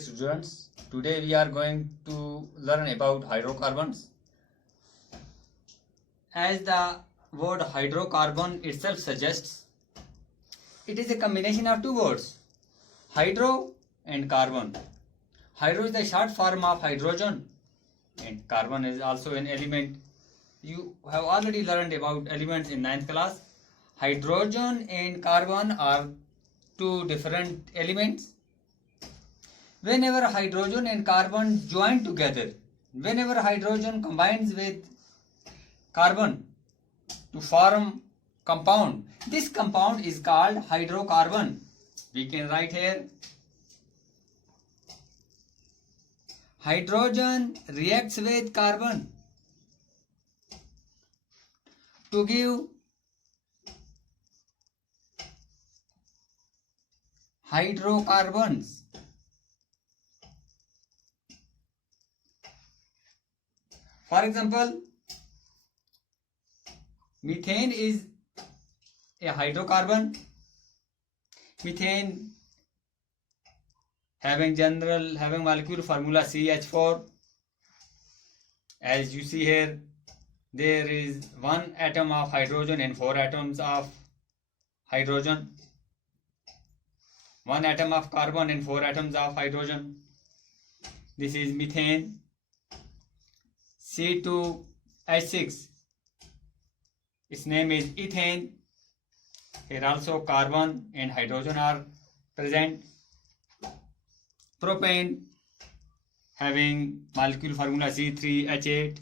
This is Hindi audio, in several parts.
Students, today we are going to learn about hydrocarbons. As the word hydrocarbon itself suggests, it is a combination of two words, hydro and carbon. Hydro is the short form of hydrogen and carbon is also an element. You have already learned about elements in 9th class. Hydrogen and carbon are two different elements. Whenever hydrogen and carbon join together, whenever hydrogen combines with carbon to form compound, this compound is called hydrocarbon. We can write here, hydrogen reacts with carbon to give hydrocarbons. For example, methane is a hydrocarbon. Methane having molecule formula CH4. As you see here, there is one atom of hydrogen and 4 atoms of hydrogen. One atom of carbon and 4 atoms of hydrogen. This is methane. C2H6. Its name is ethane. Here also carbon and hydrogen are present. Propane having molecule formula C3H8.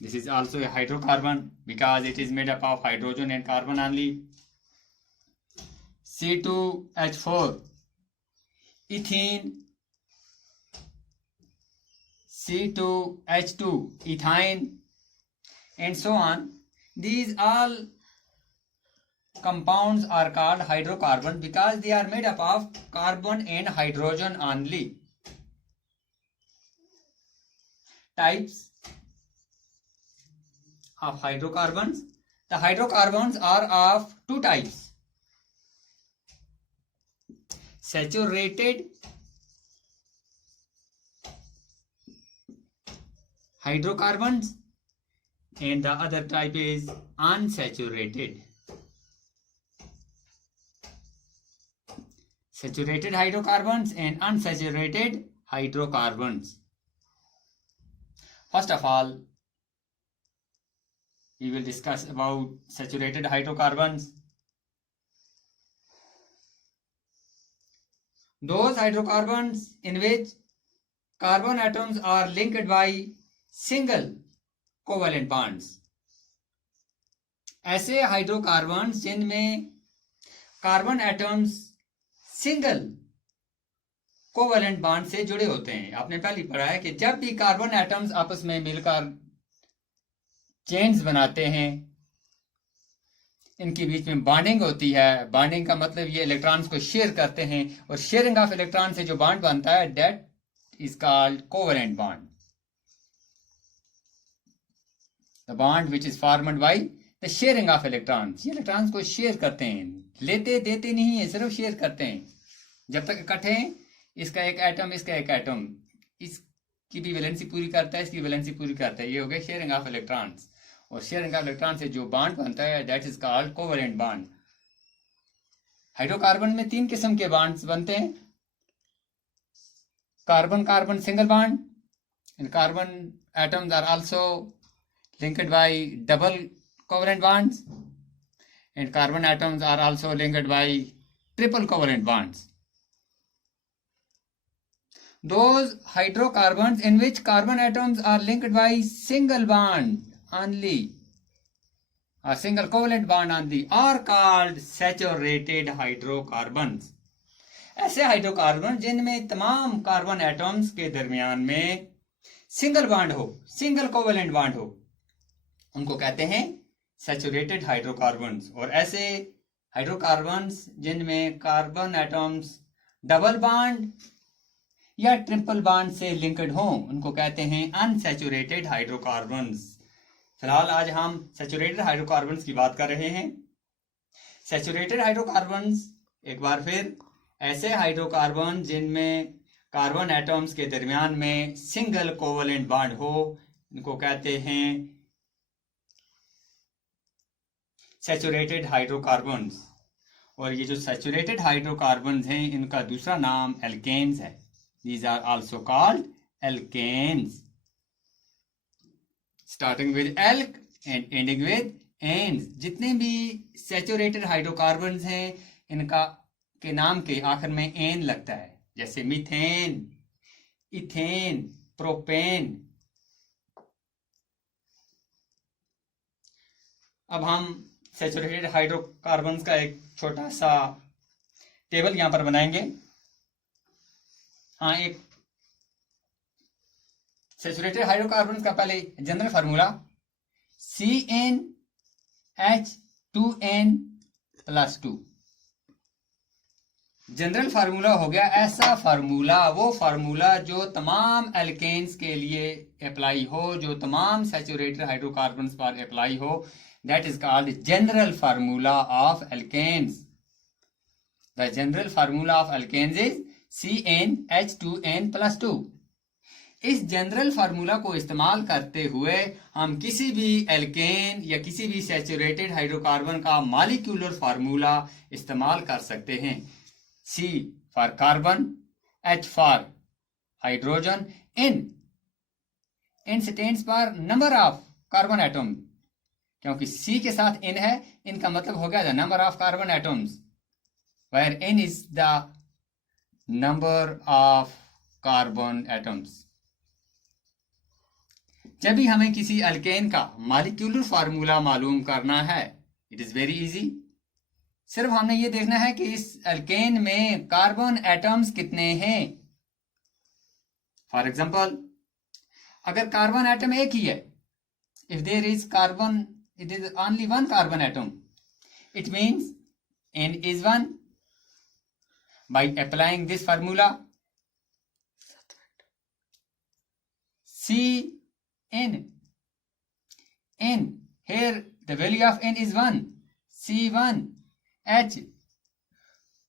This is also a hydrocarbon because it is made up of hydrogen and carbon only. C2H4, ethene. C2H2, ethine, and so on. These all compounds are called hydrocarbon because they are made up of carbon and hydrogen only. Types of hydrocarbons. The hydrocarbons are of two types: saturated hydrocarbons and the other type is unsaturated. Saturated hydrocarbons and unsaturated hydrocarbons. First of all, we will discuss about saturated hydrocarbons. Those hydrocarbons in which carbon atoms are linked by single covalent bonds. ऐसे हाइड्रोकार्बन्स जिनमें carbon atoms single covalent bond से जुड़े होते हैं. आपने पहले पढ़ा है कि जब भी कार्बन एटम्स आपस में मिलकर चेन्स बनाते हैं, इनके बीच में बॉन्डिंग होती है. बॉन्डिंग का मतलब ये इलेक्ट्रॉन्स को शेयर करते हैं और शेयरिंग ऑफ इलेक्ट्रॉन से जो बॉन्ड बनता है that is called covalent bond. The bond which is formed by the sharing of electrons. ये इलेक्ट्रॉन्स को शेयर करते हैं, लेते देते नहीं है, सिर्फ शेयर करते हैं. जब तक इकट्ठे हैं, इसका एक एटम इसकी भी वैलेंसी पूरी करता है, इसकी वैलेंसी पूरी करता है. ये हो गया शेयरिंग ऑफ इलेक्ट्रॉन्स. और शेयरिंग ऑफ इलेक्ट्रॉन से जो बॉन्ड बनता है that is called covalent bond. Hydrocarbon में 3 किस्म के बॉन्ड्स बनते हैं: carbon carbon single bond, and carbon atoms are also linked by double covalent bonds, and carbon atoms are also linked by triple covalent bonds. Those hydrocarbons in which carbon atoms are linked by single bond only, a single covalent bond only, are called saturated hydrocarbons. ऐसे हाइड्रोकार्बन जिनमें तमाम कार्बन एटम्स के दरमियान में सिंगल बॉन्ड हो, सिंगल कोवैलेंट बॉन्ड हो, उनको कहते हैं सैचुरेटेड हाइड्रोकार्बन्स. और ऐसे हाइड्रोकार्बन्स जिनमें कार्बन एटम्स डबल बॉन्ड या ट्रिपल बॉन्ड से लिंक्ड हों उनको कहते हैं अनसैचुरेटेड हाइड्रोकार्बन्स. फिलहाल आज हम सैचुरेटेड हाइड्रोकार्बन्स की बात कर रहे हैं. सैचुरेटेड हाइड्रोकार्बन्स एक बार फिर ऐसे हाइड्रोकार्बन जिनमें कार्बन एटम्स के दरमियान में सिंगल कोवलेंट बॉन्ड हो, इनको कहते हैं सैचुरेटेड हाइड्रोकार्बन्स। और ये जो सैचुरेटेड हाइड्रोकार्बन्स हैं, इनका दूसरा नाम एल्केन्स है। These are also called alkanes, starting with alk and ending with anes. जितने भी सैचुरेटेड हाइड्रोकार्बन्स हैं, इनका के नाम के आखिर में एन लगता है, जैसे मीथेन, इथेन, प्रोपेन। अब हम सैचुरेटेड हाइड्रोकार्बन्स का एक छोटा सा टेबल यहां पर बनाएंगे। हाँ, एक सैचुरेटेड हाइड्रोकार्बन्स का पहले general formula CnH2n+2। General formula हो गया ऐसा फार्मूला, वो फार्मूला जो तमाम एल्केन्स के लिए अप्लाई हो, जो तमाम सैचुरेटेड हाइड्रोकार्बन्स पर अप्लाई हो। That is called general formula of alkanes. The general formula of alkanes is CnH2n+2। इस जनरल फार्मूला को इस्तेमाल करते हुए हम किसी भी एल्केन या किसी भी सैचुरेटेड हाइड्रोकार्बन का मॉलिक्यूलर फार्मूला इस्तेमाल कर सकते हैं। C for carbon, H for hydrogen, N stands for number of carbon atom. क्योंकि C के साथ N है, इनका मतलब हो गया the number of carbon atoms, where N is the number of carbon atoms. जब भी हमें किसी अल्केन का मॉलिक्यूलर फार्मूला मालूम करना है, इट इज वेरी इजी। सिर्फ हमने ये देखना है कि इस अल्केन में कार्बन एटम्स कितने हैं। फॉर एग्जांपल, अगर कार्बन एटम एक ही है, if there is carbon, it is only one carbon atom, it means N is 1. By applying this formula, Cn, N, here the value of N is 1, C1, H,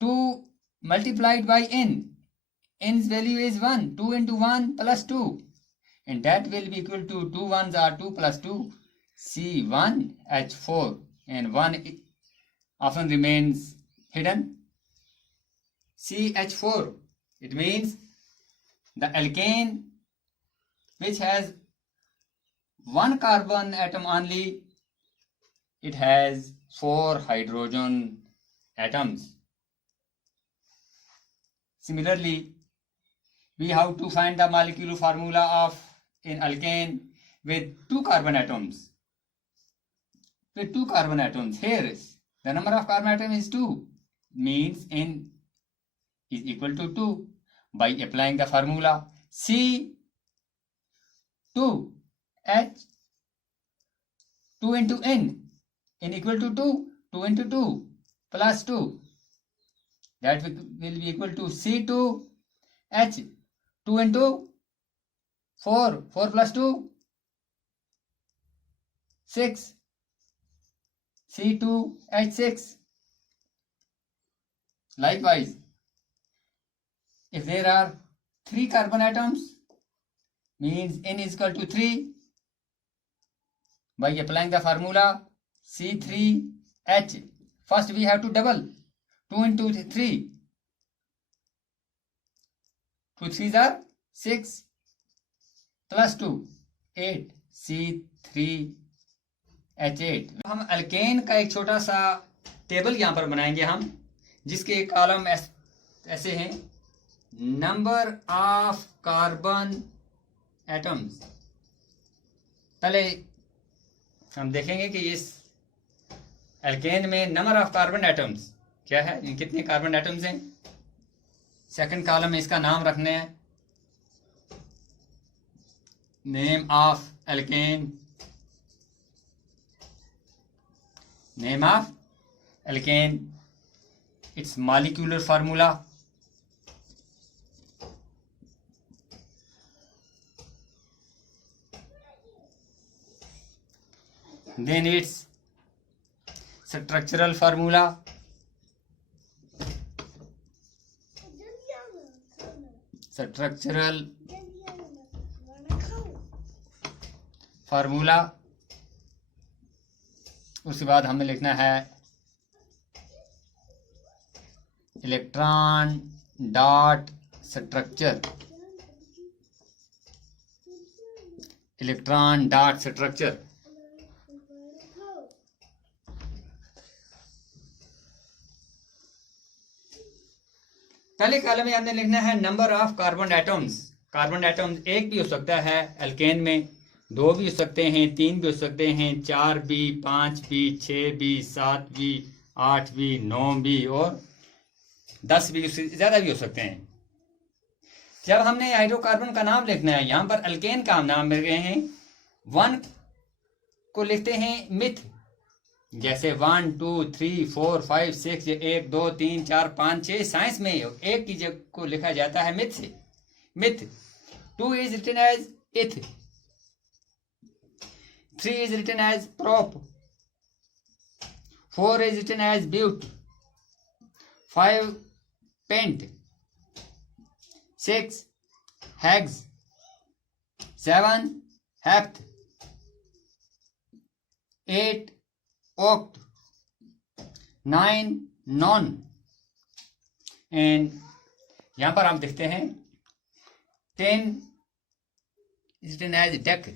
2 multiplied by N, N's value is 1, 2 into 1 plus 2, and that will be equal to 2 ones are 2 plus 2, C1, H4, and 1 often remains hidden, CH4. It means the alkane which has one carbon atom only, it has 4 hydrogen atoms. Similarly, we have to find the molecular formula of an alkane with 2 carbon atoms. With 2 carbon atoms, here is the number of carbon atom is 2, means N is equal to 2. By applying the formula C2H 2 into N equal to 2, 2 into 2 plus 2, that will be equal to C2H 2 into 4, 4 plus 2, 6, C2H6. Likewise, if there are 3 carbon atoms, means N is equal to 3. By applying the formula C3H, first we have to double 2 into 3. 2 3s are 6 plus 2, 8, C3H8। हम अल्केन का एक छोटा सा टेबल यहां पर बनाएंगे हम, जिसके कॉलम ऐसे हैं, नंबर ऑफ कार्बन एटम्स। पहले हम देखेंगे कि इस एल्केन में नंबर ऑफ कार्बन एटम्स क्या है, कितने कार्बन एटम्स हैं। सेकंड कॉलम में इसका नाम रखने हैं, name of alkene, name of alkene, its molecular formula, then its structural formula, structural formula. उसके बाद हमें लिखना है electron dot structure. Electron dot structure. पहले कॉलम में हमने लिखना है number of carbon atoms. Carbon atoms एक भी हो सकता है एल्केन में, 2 भी हो सकते हैं, 3 भी हो सकते हैं, 4 भी, 5 भी, 6 भी, 7 भी, 8 भी, 9 भी और 10 भी, उससे ज्यादा भी हो सकते हैं। जब हमने हाइड्रोकार्बन का नाम लिखना है, यहां पर अल्केन का नाम मिल गए हैं, 1 को लिखते हैं मिथ, जैसे 1 2 3 4 5 6, 1 2 3 4 5 6 साइंस में एक की जगह को लिखा जाता है मिथ से, मिथ। 2 इज रिटन एज इथ, 3 is written as prop, 4 is written as but, 5 pent, 6 hex, 7 hept, 8 oct, 9 non, and यहां पर हम देखते हैं 10 is written as deck।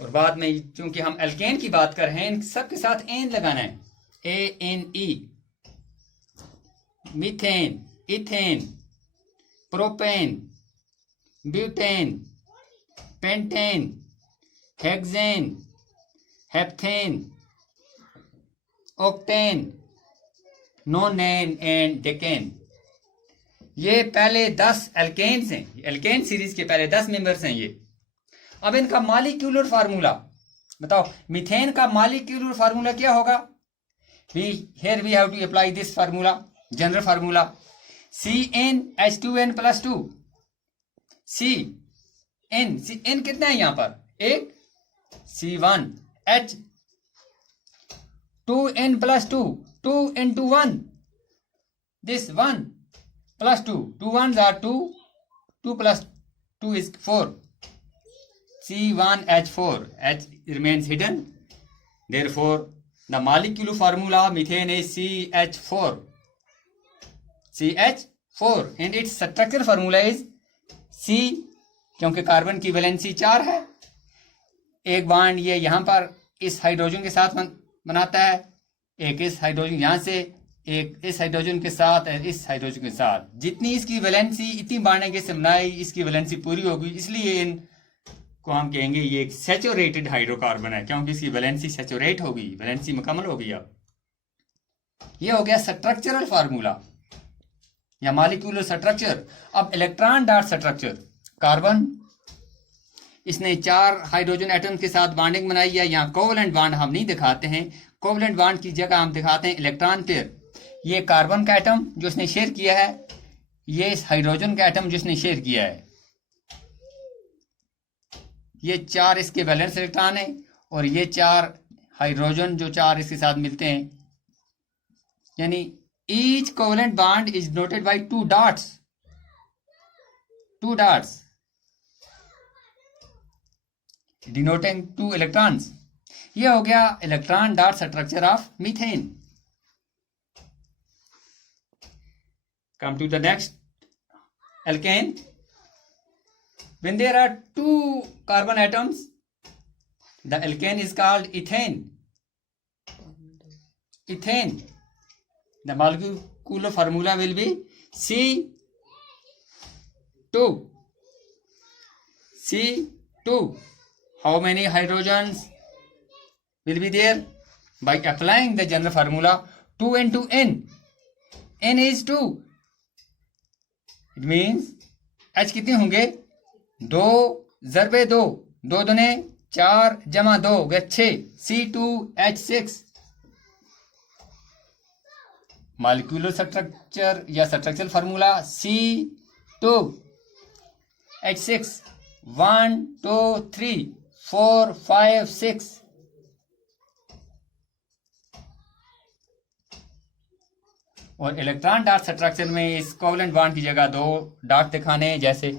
और बाद में चूंकि हम एल्केन की बात कर रहे हैं, इन सबके साथ एन लगाना है, ANE, methane, ethane, propane, butane, pentane, hexane, heptane, octane, nonane and decane. ये पहले 10 एल्केन्स हैं, एल्केन सीरीज के पहले 10 मेंबर्स हैं ये। अब इनका मॉलिक्यूलर फार्मूला बताओ। मीथेन का मॉलिक्यूलर फार्मूला क्या होगा? Here we have to apply this formula, general formula, CnH2n+2। CN कितना है यहां पर? एक, C1, H, 2n+2, 2 into 1, this 1 plus 2, 2 ones are 2, 2 plus 2 is 4, C1H4, H remains hidden, therefore the molecular formula methane is CH4, and its structural formula is C, क्योंकि कार्बन की वैलेंसी 4 है, एक बॉन्ड ये यहां पर इस हाइड्रोजन के साथ बनाता है, एक इस हाइड्रोजन यहां से, एक इस हाइड्रोजन के साथ, इस हाइड्रोजन के साथ। जितनी इसकी वैलेंसी इतनी बांधने से बनाई, इसकी वैलेंसी पूरी होगी, इसलिए इन को हम कहेंगे ये एक सैचुरेटेड हाइड्रोकार्बन है, क्योंकि इसकी वैलेंसी सैचुरेट होगी, वैलेंसी मुकम्मल होगी। अब ये हो गया स्ट्रक्चरल फार्मूला या मॉलिक्यूलर स्ट्रक्चर। अब इलेक्ट्रॉन डॉट स्ट्रक्चर। कार्बन इसने 4 हाइड्रोजन एटम के साथ बॉन्डिंग बनाई है। यहाँ कोवलेंट बॉन्ड हम नहीं दिखाते हैं, कोवलेंट बॉन्ड की जगह हम दिखाते हैं इलेक्ट्रॉन पेयर। ये कार्बन का एटम जो इसने शेयर किया है, ये इस हाइड्रोजन का एटम जिसने शेयर किया है, ये 4 इसके वैलेंस इलेक्ट्रॉन है, और ये 4 हाइड्रोजन जो 4 इसके साथ मिलते हैं, यानी each covalent bond is noted by 2 dots, 2 dots denoting 2 electrons. ये हो गया electron dot structure of methane. Come to the next alkane. When there are 2 carbon atoms, the alkane is called ethane. Ethane. The molecular formula will be C2. C2. How many hydrogens will be there? By applying the general formula 2 into N. N is 2. It means H कितने होंगे? 2 ज़रबे 2, 2 दूने 4 जमा 2 गए 6, C2H6। मॉलिक्यूलर स्ट्रक्चर या स्ट्रक्चरल फार्मूला C2H6, 1 2 3 4 5 6। और इलेक्ट्रॉन डॉट स्ट्रक्चर में इस कोवलेंट बॉन्ड की जगह 2 डॉट दिखाने हैं, जैसे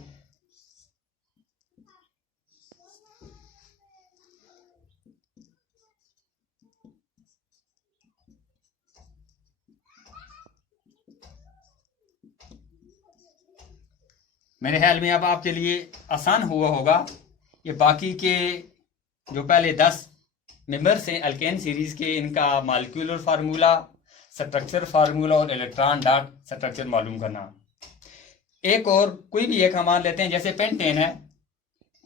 मेरे ख्याल में अब आपके लिए आसान हुआ होगा। ये बाकी के जो पहले 10 मेंबर्स हैं अल्केन सीरीज के, इनका मॉलिक्यूलर फार्मूला, स्ट्रक्चर फार्मूला और इलेक्ट्रॉन डॉट स्ट्रक्चर मालूम करना। एक और कोई भी एक हम मान लेते हैं, जैसे पेंटेन है,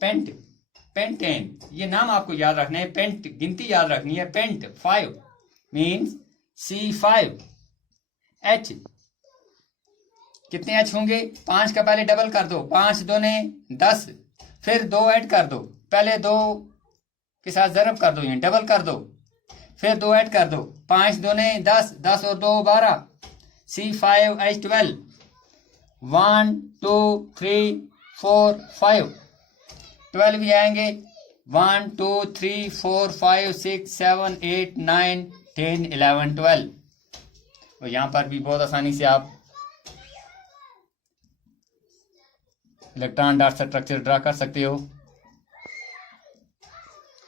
पेंटेन ये नाम आपको याद रखना है, पेंट गिनती याद रखनी है, पेंट 5 मीन्स C5H। कितने एच होंगे? 5 का पहले डबल कर दो, 5 दूने 10, फिर 2 ऐड कर दो, पहले 2 के साथ ज़रब कर दो, ये डबल कर दो, फिर 2 ऐड कर दो, 5 दूने 10, 10 और 2 12, C5H12, 1 2 3 4 5, 12 भी आएंगे, 1 2 3 4 5 6 7 8 9 10 11 12। और यहाँ पर भी बहुत आसानी से आप इलेक्ट्रॉन डॉट स्ट्रक्चर ड्रा कर सकते हो।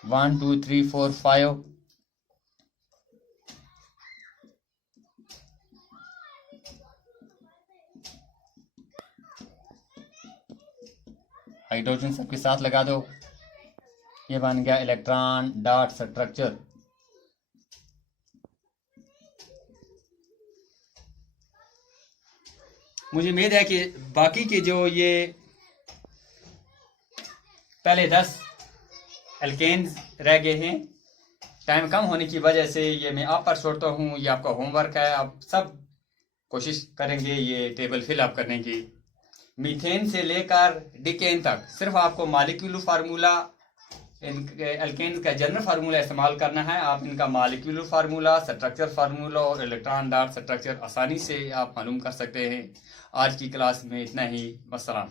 1 2 3 4 5, हाइड्रोजन सबके साथ लगा दो, ये बन गया इलेक्ट्रॉन डॉट स्ट्रक्चर। मुझे उम्मीद है कि बाकी के जो ये पहले 10 एल्केन्स रह गए हैं, टाइम कम होने की वजह से ये मैं आप पर छोड़ता हूँ। ये आपका होमवर्क है, आप सब कोशिश करेंगे ये टेबल फिल अप करने की। मीथेन से लेकर डिकेन तक सिर्फ आपको मॉलिक्यूलर फार्मूला, इनके एल्केन्स का जनरल फार्मूला इस्तेमाल करना है। आप इनका मॉलिक्यूलर फार्मूला, स्ट्रक्चर फार्मूला और इलेक्ट्रॉन डॉट स्ट्रक्चर आसानी से आप मालूम कर सकते हैं। आज की क्लास में इतना ही। वस्सलाम।